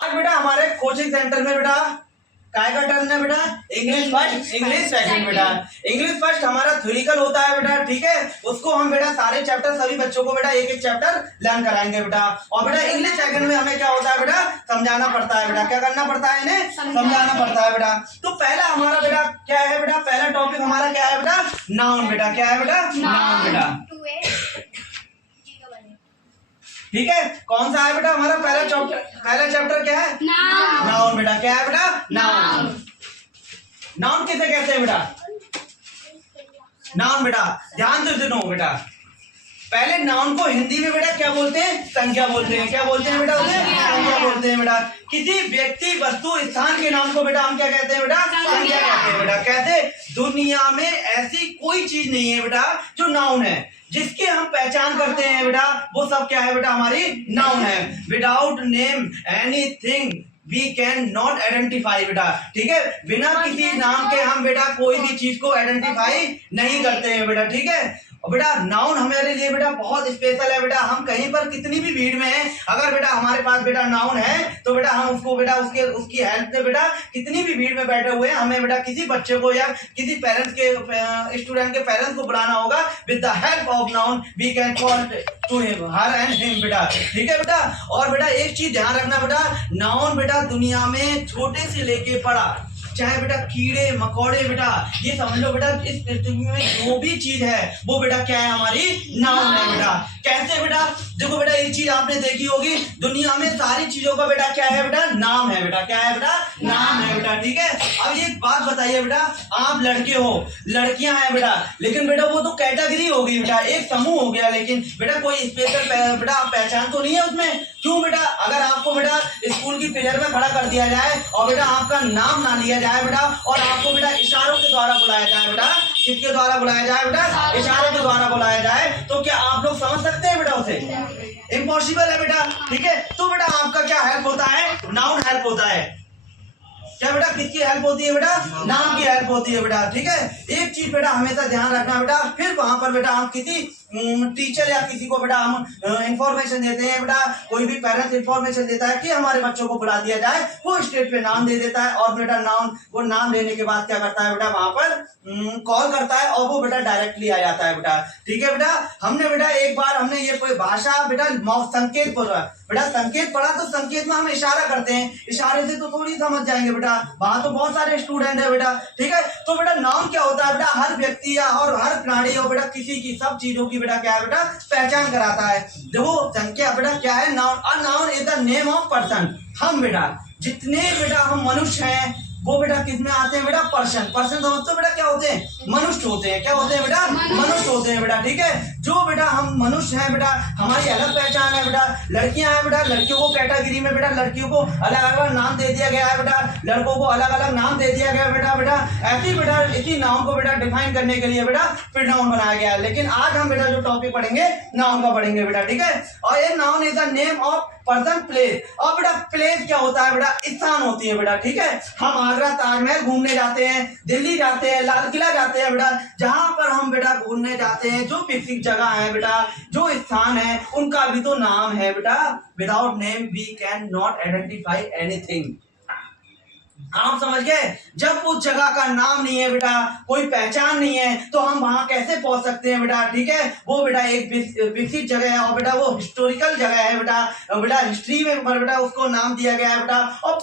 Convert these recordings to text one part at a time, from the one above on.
आज बेटा हमारे कोचिंग सेंटर में बेटा काय का टर्न है बेटा इंग्लिश फर्स्ट इंग्लिश सेकंड बेटा। इंग्लिश फर्स्ट हमारा थ्योरिकल होता है बेटा, ठीक है। उसको हम बेटा सारे चैप्टर सभी बच्चों को बेटा एक एक चैप्टर लर्न कराएंगे बेटा। और बेटा इंग्लिश सेकंड में हमें क्या होता है बेटा समझाना पड़ता है बेटा। क्या करना पड़ता है इन्हें समझाना पड़ता है बेटा। तो पहला हमारा बेटा क्या है बेटा, पहला टॉपिक हमारा क्या है बेटा नाउन बेटा। क्या है बेटा नाउन बेटा, ठीक है। कौन सा है बेटा हमारा पहला चैप्टर क्या है नाउन बेटा। क्या है बेटा नाउन। नाउन किसे कहते हैं बेटा, नाउन बेटा ध्यान से सुनो बेटा। पहले नाउन को हिंदी में बेटा क्या बोलते हैं, संज्ञा बोलते हैं। क्या बोलते हैं बेटा उसे संज्ञा बोलते हैं बेटा। किसी व्यक्ति वस्तु स्थान के नाम को बेटा हम क्या कहते हैं बेटा संज्ञा कहते हैं बेटा। कैसे दुनिया में ऐसी कोई चीज नहीं है बेटा जो नाउन है, जिसकी हम पहचान करते हैं बेटा वो सब क्या है बेटा हमारी नाउन है। Without name anything we can not identify बेटा, ठीक है। बिना किसी नाम के हम बेटा कोई भी चीज को आइडेंटिफाई नहीं करते हैं बेटा, ठीक है। और बेटा नाउन हमारे लिए बेटा बहुत स्पेशल है बेटा। हम कहीं पर कितनी भी भीड़ में हैं, अगर बेटा हमारे पास बेटा नाउन है तो बेटा हम उसको बेटा उसकी हेल्प से बेटा कितनी भी भीड़ में बैठे हुए हैं हमें बेटा किसी बच्चे को या किसी पेरेंट्स के स्टूडेंट के पेरेंट्स को बुलाना होगा। With the help of noun we can call to him her and him बेटा, ठीक है बेटा। और बेटा एक चीज ध्यान रखना बेटा, नाउन बेटा दुनिया में छोटे से लेके बड़ा चाहे बेटा कीड़े मकोड़े बेटा ये समझ लो बेटा इस पृथ्वी में जो भी चीज है वो बेटा क्या है हमारी नाउन है बेटा। कैसे बेटा देखो बेटा एक चीज आपने देखी होगी, दुनिया में सारी चीजों का बेटा क्या है बेटा नाम है बेटा। क्या है बेटा नाम है बेटा, ठीक है। अब एक बात बताइए बेटा, आप लड़के हो लड़कियां हैं बेटा, लेकिन बेटा वो तो कैटेगरी होगी बेटा, एक समूह हो गया, लेकिन बेटा कोई स्पेशल बेटा पहचान तो नहीं है उसमें। क्यों बेटा, अगर आपको बेटा स्कूल की पीरियड में खड़ा कर दिया जाए और बेटा आपका नाम ना लिया जाए बेटा और आपको बेटा इशारों के द्वारा बुलाया जाए बेटा, किसके द्वारा बुलाया जाए बेटा इशारों के द्वारा बुलाया जाए, तो क्या आप लोग समझ सकते हैं बेटा उसे? इम्पॉसिबल है बेटा, ठीक है। तो बेटा आपका क्या हेल्प होता है, नाउन हेल्प होता है। क्या बेटा किसकी हेल्प होती है बेटा नाउन की हेल्प होती है बेटा, ठीक है। एक चीज बेटा हमेशा ध्यान रखना बेटा, फिर वहां पर बेटा हम किसी टीचर या किसी को बेटा हम इंफॉर्मेशन देते हैं बेटा, कोई भी पेरेंट्स इंफॉर्मेशन देता है कि हमारे बच्चों को बुला दिया जाए, वो स्टेज पे नाम दे देता है और बेटा नाउन वो नाम लेने के बाद क्या करता है बेटा वहां पर कॉल करता है और वो बेटा डायरेक्टली आ जाता है बेटा, ठीक है बेटा। हमने बेटा एक बार हमने ये कोई भाषा बेटा संकेत बोल रहा है बेटा, संकेत पढ़ा तो संकेत में हम इशारा करते हैं, इशारे से तो थोड़ी समझ जाएंगे बेटा, वहां तो बहुत सारे स्टूडेंट है बेटा, ठीक है। तो बेटा नाउन क्या होता है बेटा, हर व्यक्ति या और हर प्राणी और बेटा किसी की सब चीजों की बेटा क्या है बेटा पहचान कराता है। देखो संख्या बेटा क्या है noun, a noun is the name of person. हम बेटा जितने बेटा हम मनुष्य हैं वो बेटा किसमें आते हैं बेटा पर्सन। पर्सन समझते हो बेटा क्या होते हैं मनुष्य होते हैं। क्या होते हैं बेटा मनुष्य होते हैं बेटा, ठीक है। जो बेटा हम मनुष्य हैं बेटा हमारी अलग पहचान है बेटा। लड़कियां हैं बेटा, लड़कियों को कैटेगरी में बेटा लड़कियों को अलग अलग नाम दे दिया गया है बेटा, लड़कों को अलग अलग नाम दे दिया गया है बेटा। बेटा ऐसी बेटा इसी नाउन को बेटा डिफाइन करने के लिए बेटा प्रोनाउन बनाया गया है। लेकिन आज हम बेटा जो टॉपिक पढ़ेंगे नाउन का पढ़ेंगे बेटा, ठीक है। और ये noun is the name of person place. और बेटा प्लेस क्या होता है बेटा स्थान होती है बेटा, ठीक है। हम आगरा ताजमहल घूमने जाते हैं, दिल्ली जाते हैं, लाल किला जाते हैं बेटा, जहां पर हम बेटा घूमने जाते हैं जो पिकनिक जगह है बेटा जो स्थान है उनका भी तो नाम है बेटा। Without name we can not identify anything. आप समझ गए, जब उस जगह का नाम नहीं है बेटा कोई पहचान नहीं है तो हम वहां कैसे पहुंच सकते हैं बेटा, ठीक है। वो बेटा एक विकसित जगह है और बेटा वो हिस्टोरिकल जगह है बेटा, बेटा हिस्ट्री में बेटा उसको नाम दिया गया है बेटा। और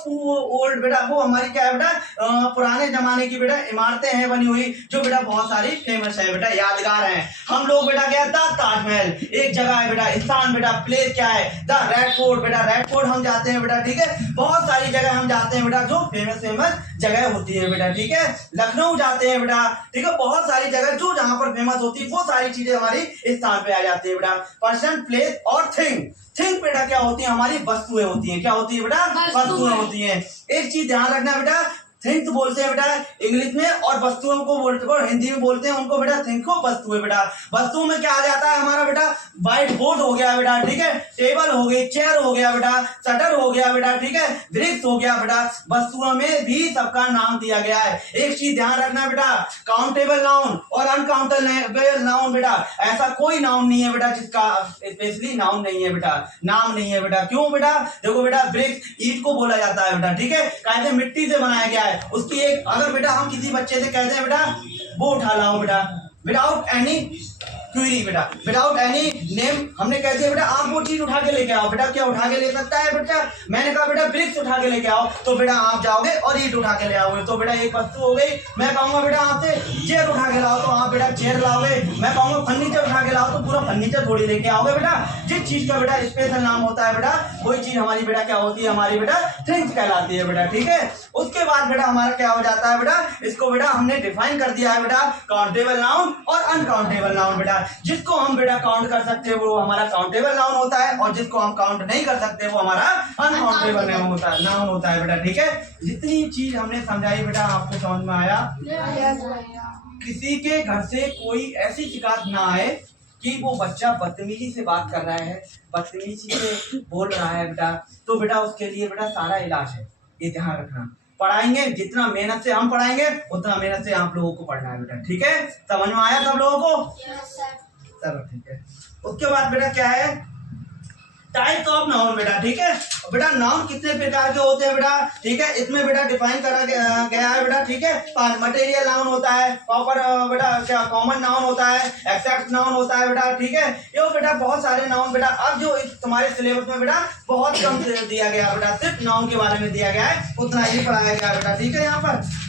ओल्ड बेटा वो हमारी क्या है बेटा पुराने जमाने की बेटा इमारतें हैं बनी हुई जो बेटा बहुत सारी फेमस है बेटा, यादगार है। हम लोग बेटा क्या था ताजमहल एक जगह है बेटा, स्थान बेटा प्लेस क्या है द रेड फोर्ट बेटा, रेड फोर्ट हम जाते हैं बेटा, ठीक है। बहुत सारी जगह हम जाते हैं बेटा जो फेमस जगह होती है बेटा, ठीक है। लखनऊ जाते हैं बेटा, ठीक है। बहुत सारी जगह जो जहां पर फेमस होती है वो सारी चीजें हमारी स्थान पे आ जाती है बेटा। पर्सन प्लेस और थिंग। थिंग बेटा क्या होती है हमारी वस्तुएं होती हैं। क्या होती है बेटा वस्तुएं होती हैं। एक चीज ध्यान रखना बेटा, थिंग्स बोलते हैं बेटा इंग्लिश में, और वस्तुओं को बोलते हैं हिंदी में बोलते हैं उनको बेटा थिंक हो वस्तुएं बेटा। वस्तुओं में क्या आ जाता है हमारा बेटा, व्हाइट बोर्ड हो गया बेटा, ठीक है, टेबल हो गई, चेयर हो गया बेटा, शटर हो गया बेटा, ठीक है, वृक्ष हो गया बेटा। वस्तुओं में भी सबका नाम दिया गया है। एक चीज ध्यान रखना बेटा, काउंटेबल नाउन और अनकाउंटेबल नाउन बेटा, ऐसा कोई नाउन नहीं है बेटा जिसका स्पेशली नाउन नहीं है बेटा, नाम नहीं है बेटा। क्यों बेटा, देखो बेटा वृक्ष ईंट को बोला जाता है बेटा, ठीक है, कहते हैं मिट्टी से बनाया गया है। उसकी एक अगर बेटा हम किसी बच्चे से कहते हैं बेटा वो उठा लाओ बेटा, विदाउट एनी क्वेरी बेटा, विदाउट एनी नेम, हमने कहते हैं बेटा आप वो चीज उठा के लेके आओ बेटा, क्या उठा के ले सकता है बेटा, मैंने कहा बेटा वृक्ष उठा के लेके आओ, तो बेटा आप जाओगे और ईंट उठा के ले आओगे, तो बेटा एक वस्तु हो गई। मैं कहूंगा बेटा आपसे चेयर उठा के लाओ, तो आप बेटा चेयर लाओगे। मैं कहूंगा फर्नीचर उठा के लाओ, तो पूरा फर्नीचर थोड़ी लेके आओगे बेटा। जिस चीज का बेटा स्पेशल नाम होता है बेटा, वही चीज हमारी बेटा क्या होती है, हमारी बेटा थिंग्स कहलाती है बेटा, ठीक है। उसके बाद बेटा हमारा क्या हो जाता है बेटा, इसको बेटा हमने डिफाइन कर दिया है बेटा, काउंटेबल नाउन और अनकाउंटेबल नाउन बेटा। जिसको हम बेटा काउंट कर सकते हैं वो हमारा काउंटेबल नाउन होता है, और जिसको हम काउंट नहीं कर सकते वो हमारा अनकाउंटेबल नाउन होता है बेटा, ठीक है। जितनी चीज हमने समझाई बेटा आपको समझ में आया? किसी के घर से कोई ऐसी शिकायत ना आए कि वो बच्चा बदतमीजी से बात कर रहा है, बदतमीजी से बोल रहा है बेटा, तो बेटा उसके लिए बेटा सारा इलाज है, ये ध्यान रखना। पढ़ाएंगे जितना मेहनत से हम पढ़ाएंगे उतना मेहनत से आप लोगों को पढ़ना है बेटा, ठीक है। समझ में आया सब लोगों को? चलो ठीक है। उसके बाद बेटा क्या है, टाइप ऑफ नाउन बेटा, ठीक है। बेटा नाउन कितने प्रकार के होते हैं बेटा, ठीक है, इसमें बेटा डिफाइन करा गया है बेटा, ठीक है। मटेरियल नाउन होता है, प्रॉपर बेटा क्या कॉमन नाउन होता है, एक्सेप्ट नाउन होता है बेटा, ठीक है। ये बेटा बहुत सारे नाउन बेटा, अब जो तुम्हारे सिलेबस में बेटा बहुत कम दिया गया बेटा, सिर्फ नाउन के बारे में दिया गया है, उतना ही पढ़ाया गया बेटा, ठीक है। यहाँ पर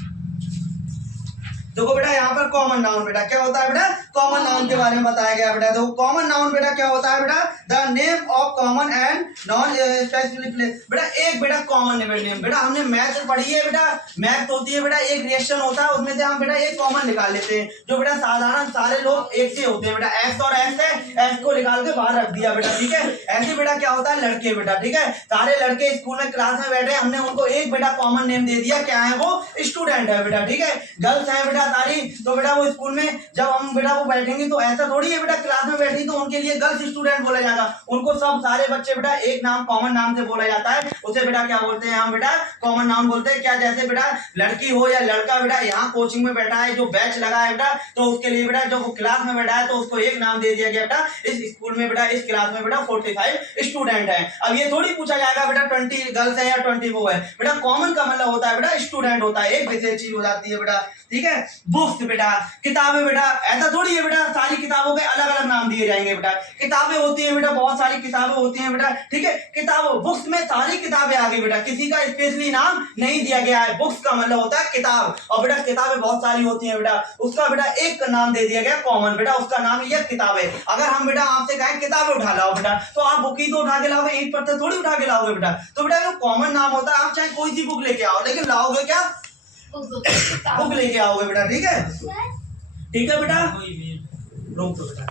देखो बेटा, यहाँ पर कॉमन नाउन बेटा क्या होता है बेटा, कॉमन नाउन के बारे में बताया गया बेटा। देखो कॉमन नाउन बेटा क्या होता है बेटा, the name of common and non specific place. बेटा एक बेटा कॉमन नेम, बेटा हमने मैथ पढ़ी है बेटा, मैथ होती है बेटा एक रिएक्शन होता है, उसमें से हम बेटा एक कॉमन निकाल लेते हैं, जो बेटा साधारण सारे लोग एक से होते हैं बेटा, एक्स और एक्स है, एक्स को निकाल के बाहर रख दिया बेटा, ठीक है। ऐसे बेटा क्या होता है लड़के बेटा, ठीक है, सारे लड़के स्कूल में क्लास में बैठे, हमने उनको एक बेटा कॉमन नेम दे दिया, क्या है वो स्टूडेंट है बेटा, ठीक है। गर्ल्स है बेटा सारी, तो बेटा वो स्कूल में जब हम बेटा वो बैठेंगे तो ऐसा थोड़ी है बेटा क्लास में बैठी तो उनके लिए गर्ल्स स्टूडेंट बोला जाएगा, उनको सब सारे बच्चे बेटा एक नाम कॉमन नाम से बोला जाता है, उसे बेटा क्या बोलते हैं हम बेटा कॉमन नाम बोलते हैं। क्या जैसे बेटा लड़की हो या लड़का बेटा यहाँ कोचिंग में बैठा है, जो बैच लगा है बेटा, तो उसके लिए बेटा जब वो क्लास में बैठा है तो उसको एक नाम दे दिया गया बेटा, इस स्कूल में बेटा इस क्लास में बेटा 45 स्टूडेंट है। अब ये थोड़ी पूछा जाएगा बेटा 20 गर्ल्स है या 20 वो है, बेटा कॉमन का मतलब होता है बेटा स्टूडेंट होता है, एक विशेष चीज हो जाती है बेटा, ठीक है। बुक्स बेटा किताबें बेटा, ऐसा थोड़ी है बेटा सारी किताबों के अलग अलग नाम दिए जाएंगे बेटा, किताबें होती है बेटा, बहुत सारी किताबें होती हैं बेटा, ठीक है। किताबों बुक्स में सारी किताबें आ गई बेटा, किसी का स्पेशली नाम नहीं दिया गया है, बुक्स का मतलब होता है किताब, और बेटा किताबें बहुत सारी होती हैं बेटा, उसका बेटा एक नाम दे दिया गया कॉमन, बेटा उसका नाम ये किताब है। अगर हम बेटा आपसे कहें किताबें उठा लाओ बेटा, तो आप बुक ही तो उठा के लाओगे, ईंट पत्थर थोड़ी उठा के लाओगे बेटा, तो बेटा जो कॉमन नाम होता है आप चाहे कोई सी बुक लेके आओ, लेकिन लाओगे क्या बुक लेके आओगे बेटा, ठीक है, ठीक है बेटा। रोक दो बेटा।